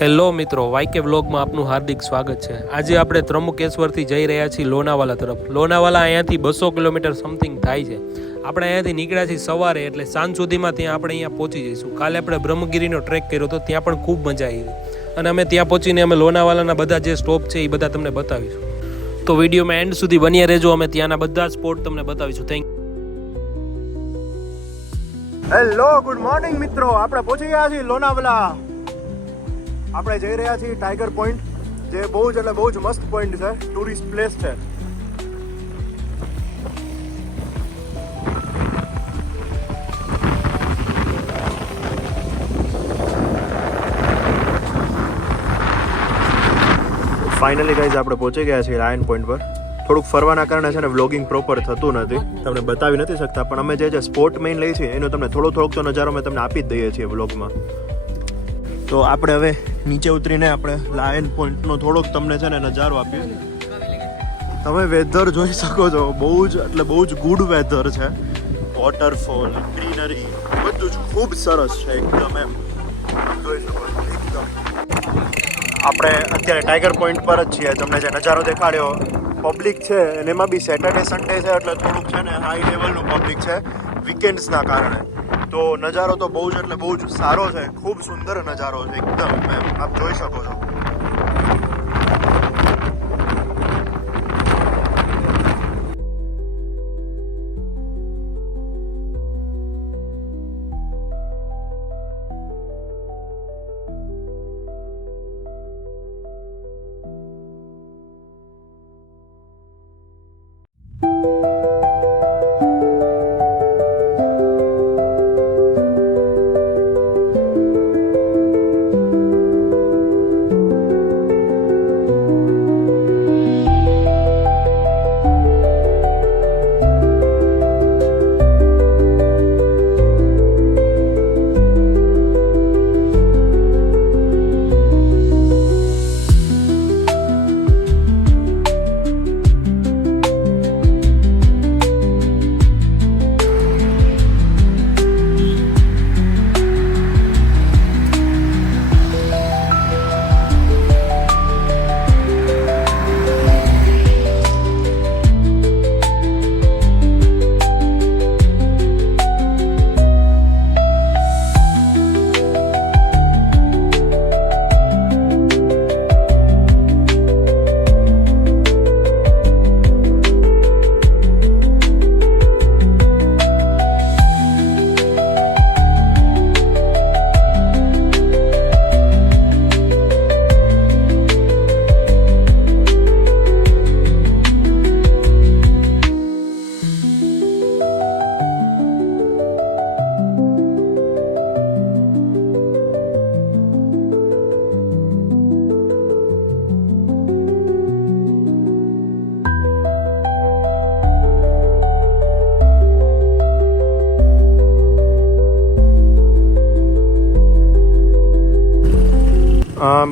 Hello મિત્રો, વાયકે વ્લોગમાં આપનું હાર્દિક સ્વાગત છે। આજે આપણે ત્રંબકેશ્વરથી જઈ રહ્યા છીએ લોનાવાલા તરફ। લોનાવાલા અહીંયાથી 200 કિલોમીટર સમથિંગ થાય છે। આપણે અહીંયાથી નીકળ્યા છીએ સવારે, એટલે સાંજ સુધીમાં ત્યાં આપણે અહીંયા પહોંચી જઈશું। કાલે આપણે બ્રહ્મગીરીનો ટ્રેક કર્યો હતો, ત્યાં પણ ખૂબ મજા આવી અને અમે ત્યાં પહોંચીને અમે લોનાવાલાના બધા જે સ્ટોપ છે એ બધા તમને બતાવીશું। તો વિડીયોમાં એન્ડ સુધી બન્યા રહેજો, અમે ત્યાંના બધા સ્પોટ તમને બતાવીશું। થેન્ક હેલો, ગુડ મોર્નિંગ મિત્રો। આપણે પહોંચી ગયા છીએ લોનાવાલા। આપણે જઈ રહ્યા છીએ ટાઈગર પોઈન્ટ, જે બહુ જ એટલે બહુ જ મસ્ત પોઈન્ટ છે, ટુરિસ્ટ પ્લેસ છે। ફાઇનલી ગાઈઝ આપણે પહોંચી ગયા છીએ લાયન પોઈન્ટ પર। થોડુંક ફરવાના કારણે છે ને વ્લોગિંગ પ્રોપર થતું નથી, તમને બતાવી નથી શકતા, પણ અમે જે સ્પોટ મેઇન લઈએ છીએ એનો તમને થોડોક તો નજારો અમે તમને આપી જ દઈએ છીએ વ્લોગમાં। તો આપણે હવે નીચે ઉતરીને આપણે લાયન પોઈન્ટનો થોડોક તમને છે ને નજારો આપીએ। તમે વેધર જોઈ શકો છો, બહુ જ એટલે બહુ જ ગુડ વેધર છે। વોટરફોલ, ગ્રીનરી બધું જ ખૂબ સરસ છે એકદમ, એમ જોઈ શકો છો એકદમ। આપણે અત્યારે ટાઈગર પોઈન્ટ પર જ છીએ। તમને જે નજારો દેખાડ્યો, પબ્લિક છે અને એમાં બી સેટરડે સન્ડે છે એટલે થોડુંક છે ને હાઈ લેવલનું પબ્લિક છે વીકેન્ડ્સના કારણે। તો નજારો તો બહુ જ એટલે બહુ જ સારો છે, ખૂબ સુંદર નજારો છે એકદમ, આપ જોઈ શકો છો।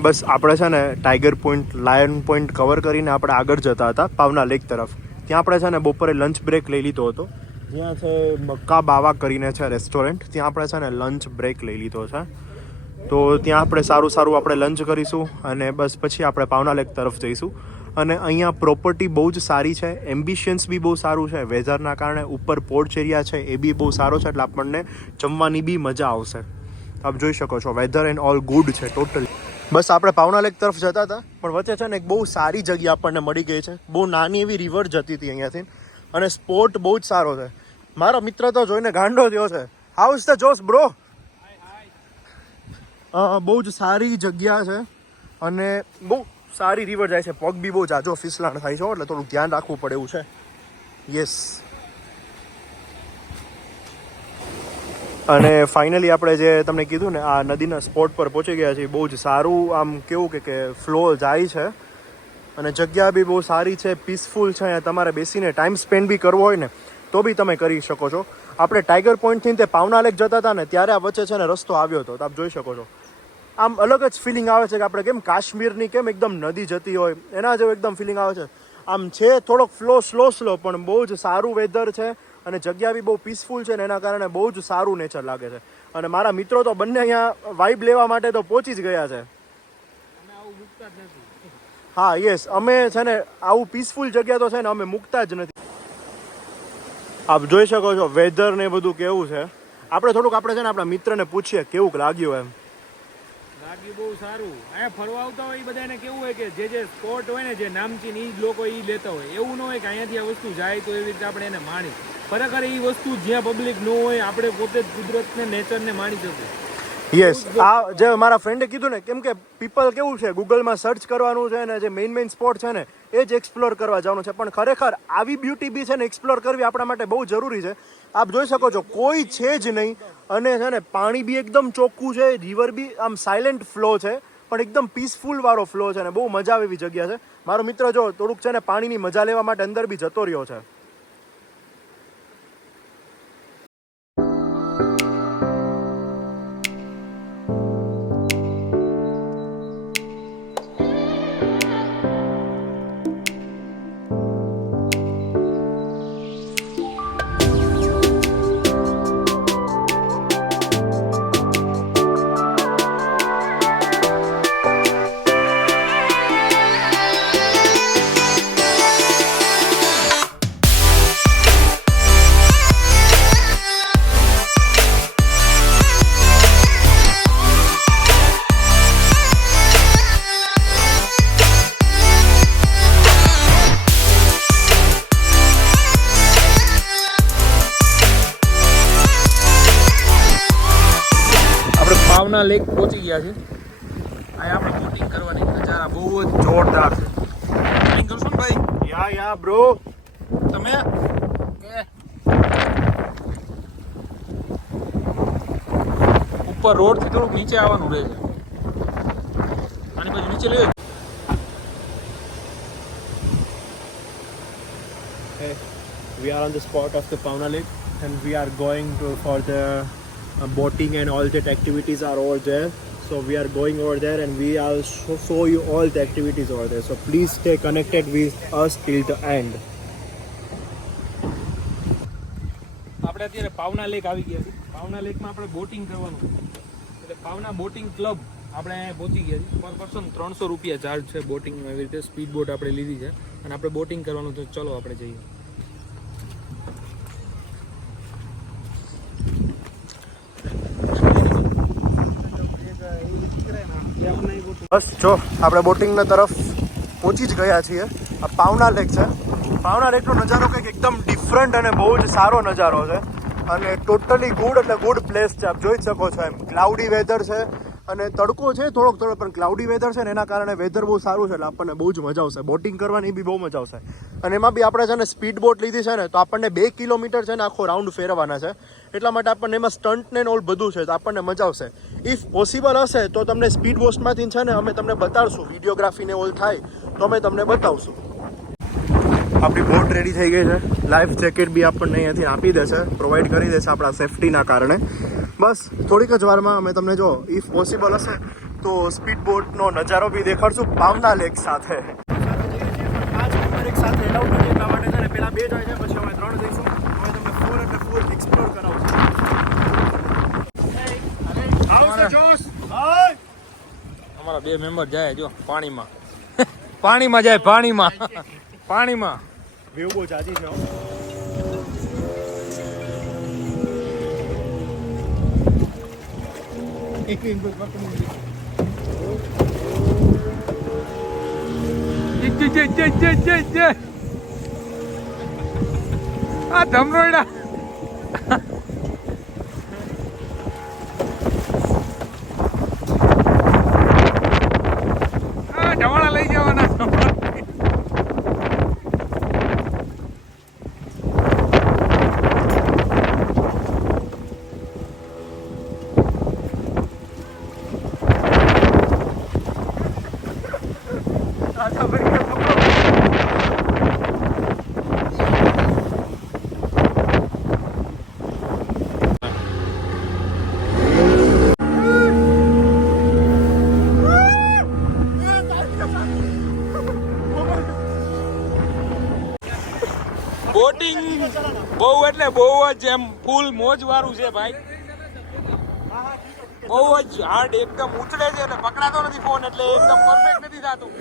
બસ આપણે છે ને tiger point, lion point cover કરીને આપણે આગળ જતા હતા પાવના લેક તરફ। ત્યાં આપણે છે ને બપોરે લંચ બ્રેક લઈ લીધો હતો। જ્યાં છે મક્કા બાવા કરીને છે રેસ્ટોરન્ટ, ત્યાં આપણે છે ને લંચ બ્રેક લઈ લીધો છે। તો ત્યાં આપણે સારું આપણે લંચ કરીશું અને બસ પછી આપણે પાવના લેક તરફ જઈશું। અને અહીંયા પ્રોપર્ટી બહુ જ સારી છે, એમ્બિશન્સ બી બહુ સારું છે, વેધરના કારણે ઉપર પોર્ચ એરિયા છે એ બી બહુ સારો છે, એટલે આપણને જમવાની બી મજા આવશે। આપ જોઈ શકો છો વેધર એન્ડ ઓલ ગુડ છે ટોટલી। બસ આપણે પાવના લેક તરફ જતા હતા, પણ વચ્ચે છે ને એક બહુ સારી જગ્યા આપણને મળી ગઈ છે। બહુ નાની એવી રિવર જતી હતી અહીંયાથી, અને સ્પોટ બહુ જ સારો છે। મારો મિત્ર તો જોઈને ગાંડો થયો છે। House the Josh bro? બહુ જ સારી જગ્યા છે અને બહુ સારી રિવર જાય છે, પગ બી બહુ જાજો ફિસલાણ થાય છે, એટલે થોડુંક ધ્યાન રાખવું પડે એવું છે। યસ। અને ફાઇનલી આપણે જે તમને કીધું ને, આ નદીના સ્પોટ પર પહોંચી ગયા છીએ। બહુ જ સારું આમ કેવું કે ફ્લો જાય છે અને જગ્યા બી બહુ સારી છે, પીસફુલ છે। અહીંયા તમારે બેસીને ટાઈમ સ્પેન્ડ બી કરવો હોય ને તો બી તમે કરી શકો છો। આપણે ટાઈગર પોઈન્ટથી તે પાવના લેક જતા હતા ને, ત્યારે આ વચ્ચે છે ને રસ્તો આવ્યો હતો, તો આપ જોઈ શકો છો। આમ અલગ જ ફિલિંગ આવે છે કે આપણે કેમ કાશ્મીરની કેમ એકદમ નદી જતી હોય એના જેવું એકદમ ફિલિંગ આવે છે। આમ છે થોડોક ફ્લો સ્લો પણ બહુ જ સારું વેધર છે અને જગ્યા બી બહુ પીસફુલ છે ને એના કારણે બહુ જ સારું નેચર લાગે છે। અને મારા મિત્રો તો બંને અહીંયા વાઇબ લેવા માટે તો પહોંચી જ ગયા છે। મૂકતા જ નથી. હા યસ, અમે છે ને આવું પીસફુલ જગ્યા તો છે ને અમે મૂકતા જ નથી. આપ જોઈ શકો છો વેધર ને બધું કેવું છે. આપણે થોડુંક આપણે છે ને આપણા મિત્રને પૂછીએ કેવું લાગ્યું એમ. લાગ્યું બહુ સારું. અહીંયા ફરવા આવતા હોય એ બધાને કેવું હોય કે જે સ્પોટ હોય ને જે નામચીન એ જ લોકો એ લેતા હોય. એવું ન હોય કે અહીંયાથી આ વસ્તુ જાય તો એવી રીતે આપણે એને માણી. ખરેખર એ વસ્તુ જ્યાં પબ્લિક ન હોય આપણે પોતે જ કુદરતને નેચરને માણી શકીએ. યસ, આ જે મારા ફ્રેન્ડે કીધું ને, કેમ કે પીપલ કેવું છે ગૂગલમાં સર્ચ કરવાનું છે ને જે મેઇન સ્પોટ છે ને એ જ એક્સપ્લોર કરવા જવાનું છે, પણ ખરેખર આવી બ્યુટી બી છે ને એક્સપ્લોર કરવી આપણા માટે બહુ જરૂરી છે. આપ જોઈ શકો છો કોઈ છે જ નહીં, અને છે ને પાણી બી એકદમ ચોખ્ખું છે, રિવર બી આમ સાયલેન્ટ ફ્લો છે, પણ એકદમ પીસફુલ વાળો ફ્લો છે ને બહુ મજા આવે એવી જગ્યા છે. મારો મિત્ર જો થોડુંક છે ને પાણીની મજા લેવા માટે અંદર બી જતો રહ્યો છે. ભાવના લેક પહોંચી ગયા છે. અહીંયા આપણે બોટિંગ કરવાની નજારા બહુ જ જોરદાર છે. બોટિંગ કરશો ને ભાઈ? યા બ્રો. તમે ઉપર રોડ થી થોડુંક નીચે આવવાનું રહે છે. આની પછી નીચે લઈ We are on the spot of the Pauna Lake and we are going for the boating and all that activities are over there. So we are going over there and we will show you all the activities over there. So please stay connected with us till the end. આપણે અત્યારે પાવના lake આવી ગયા છીએ. પાવના લેકમાં આપણે boating કરવાનું એટલે પાવના boating club આપણે અહીંયા પહોંચી ગયા છીએ. પર પર્સન 300 રૂપિયા ચાર્જ છે બોટિંગનો. એવી રીતે સ્પીડ બોટ આપણે લીધી છે અને આપણે બોટિંગ કરવાનું તો ચલો આપણે જઈએ. બસ જો આપણે બોટિંગના તરફ પહોંચી જ ગયા છીએ. આ પાવના લેક છે. પાવના લેકનો નજારો કંઈક એકદમ ડિફરન્ટ અને બહુ જ સારો નજારો છે અને ટોટલી ગુડ એટલે ગુડ પ્લેસ છે. આપ જોઈ જ શકો છો એમ ક્લાઉડી વેધર છે અને તડકો છે થોડોક પણ ક્લાઉડી વેધર છે ને એના કારણે વેધર બહુ સારું છે એટલે આપણને બહુ જ મજા આવશે. બોટિંગ કરવાની બી બહુ મજા આવશે. અને એમાં બી આપણે છે ને સ્પીડ બોટ લીધી છે ને તો આપણને 2 કિલોમીટર છે ને આખો રાઉન્ડ ફેરવવાના છે. એટલા માટે આપણને એમાં સ્ટન્ટ ને ઓલ બધું છે તો આપણને મજા આવશે. ઇફ પોસિબલ હશે તો તમને સ્પીડ બોટમાંથી છે ને અમે તમને બતાડશું, વિડીયોગ્રાફી ને ઓલ થાય તો અમે તમને બતાવશું. આપણી બોટ રેડી થઈ ગઈ છે. લાઈફ જેકેટ બી આપણને અહીંયાથી આપી દેશે, પ્રોવાઈડ કરી દેશે આપણા સેફટીના કારણે. બસ થોડીક જ વારમાં અમે તમને જો ઇફ પોસિબલ હશે તો સ્પીડ બોટનો નજારો બી દેખાડશું પાવના લેક સાથે. એક સાથે એલાઉડ નથી એટલા માટે છે ને પહેલાં 2 જાય છે પછી અમે 3 જઈશું. અમે તમને ફૂલ એટલે ફૂલ એક્સપ્લોર કરાવશું. અમારા 2 મેમ્બર જાય જો પાણીમાં. પાણીમાં જાય પાણીમાં. પાણીમાં વ્યૂ બહુ જાજી છે. આ ધમરોડા ઢવાળા લઈ જવાના. બોટિંગ બહુ એટલે બહુ જ એમ ફૂલ મોજ વાળું છે ભાઈ. બહુ જ હાર્ડ એકદમ ઉછળે છે અને પકડાતો નથી ફોન એટલે એકદમ પરફેક્ટ નથી થતું.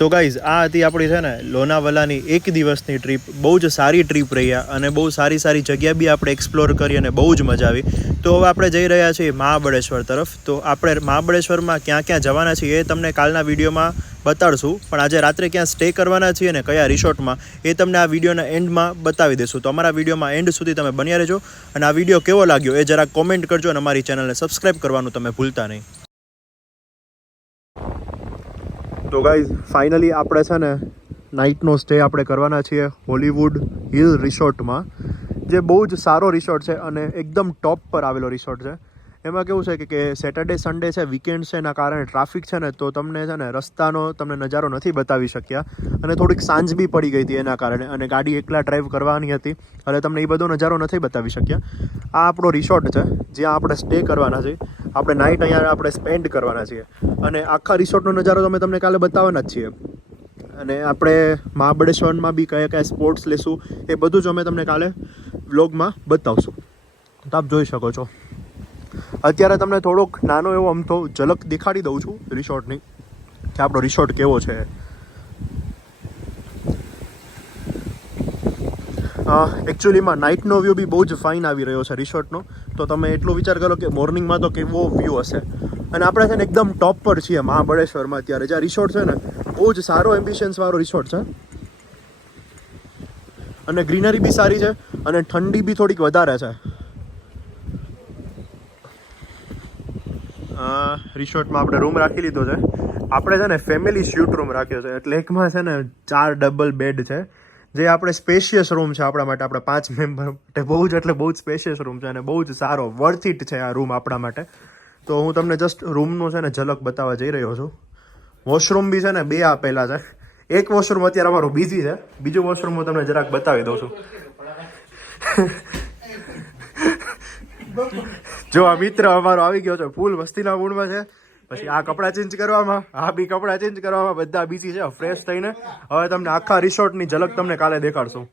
તો ગાઈઝ આ હતી આપણી છે ને લોનાવાલાની એક દિવસની ટ્રીપ. બહુ જ સારી ટ્રીપ રહ્યા અને બહુ સારી સારી જગ્યા બી આપણે એક્સપ્લોર કરી અને બહુ જ મજા આવી. તો હવે આપણે જઈ રહ્યા છીએ મહાબળેશ્વર તરફ. તો આપણે મહાબળેશ્વરમાં ક્યાં ક્યાં જવાના છીએ એ તમને કાલના વિડીયોમાં બતાડશું, પણ આજે રાત્રે ક્યાં સ્ટે કરવાના છીએ ને કયા રિસોર્ટમાં એ તમને આ વિડીયોના એન્ડમાં બતાવી દઈશું. તો અમારા વિડીયોમાં એન્ડ સુધી તમે બન્યા રહેજો અને આ વિડીયો કેવો લાગ્યો એ જરાક કોમેન્ટ કરજો અને અમારી ચેનલને સબસ્ક્રાઈબ કરવાનું તમે ભૂલતા નહીં. તો ગાઈઝ ફાઇનલી આપણે છે ને નાઇટનો સ્ટે આપણે કરવાના છીએ હોલીવુડ હિલ રિસોર્ટમાં, જે બહુ જ સારો રિસોર્ટ છે અને એકદમ ટોપ પર આવેલો રિસોર્ટ છે. એમાં કેવું છે કે સેટરડે સન્ડે છે, વીકેન્ડ છે, એના કારણે ટ્રાફિક છે ને તો તમને છે ને રસ્તાનો તમને નજારો નથી બતાવી શક્યા અને થોડીક સાંજ બી પડી ગઈ હતી એના કારણે અને ગાડી એકલા ડ્રાઈવ કરવાની હતી એટલે તમને એ બધો નજારો નથી બતાવી શક્યા. આ આપણો રિસોર્ટ છે જ્યાં આપણે સ્ટે કરવાના છીએ. આપણે નાઇટ અહીંયા આપણે સ્પેન્ડ કરવાના છીએ અને આખા રિસોર્ટનો નજારો અમે તમને કાલે બતાવવાના જ છીએ. અને આપણે મહાબળેશ્વરમાં બી કયા કયા સ્પોર્ટ્સ લેશું એ બધું જ અમે તમને કાલે વ્લોગમાં બતાવશું. તો આપ જોઈ શકો છો. અત્યારે તમને થોડોક નાનો એવો અમથો ઝલક દેખાડી દઉં છું રિસોર્ટની કે આપણો રિસોર્ટ કેવો છે. એકચ્યુઅલીમાં નાઇટનો વ્યૂ બી બહુ જ ફાઇન આવી રહ્યો છે રિસોર્ટનો. તો તમે એટલો વિચાર કરો કે મોર્નિંગમાં તો કેવો વ્યૂ હશે. અને આપણે છે ને એકદમ ટોપ પર છીએ મહાબળેશ્વરમાં અત્યારે. જે આ રિસોર્ટ છે ને બહુ જ સારો એમ્બિશન્સવાળો રિસોર્ટ છે અને ગ્રીનરી બી સારી છે અને ઠંડી બી થોડીક વધારે છે. રિસોર્ટમાં આપણે રૂમ રાખી લીધો છે. આપણે છે ને ફેમિલી સ્યુટ રૂમ રાખ્યો છે એટલે એકમાં છે ને 4 ડબલ બેડ છે, જે આપણે સ્પેશિયસ રૂમ છે આપણા માટે, આપણા 5 મેમ્બર માટે બહુ જ એટલે બહુ જ સ્પેશિયસ રૂમ છે અને બહુ જ સારો વર્થ ઇટ છે આ રૂમ આપણા માટે. તો હું તમને જસ્ટ રૂમનો છે ને ઝલક બતાવવા જઈ રહ્યો છું. વોશરૂમ બી છે ને 2 આપેલા છે. એક વોશરૂમ અત્યારે અમારું બીઝી છે, બીજું વોશરૂમ હું તમને જરાક બતાવી દઉં છું. જો આ મિત્ર અમારો આવી ગયો છે, ફૂલ મસ્તીના મૂડમાં છે. પછી આ કપડાં ચેન્જ કરવામાં, આ બી કપડાં ચેન્જ કરવામાં બધા બીઝી છે ફ્રેશ થઈને. હવે તમને આખા રિસોર્ટની ઝલક તમને કાલે દેખાડશું.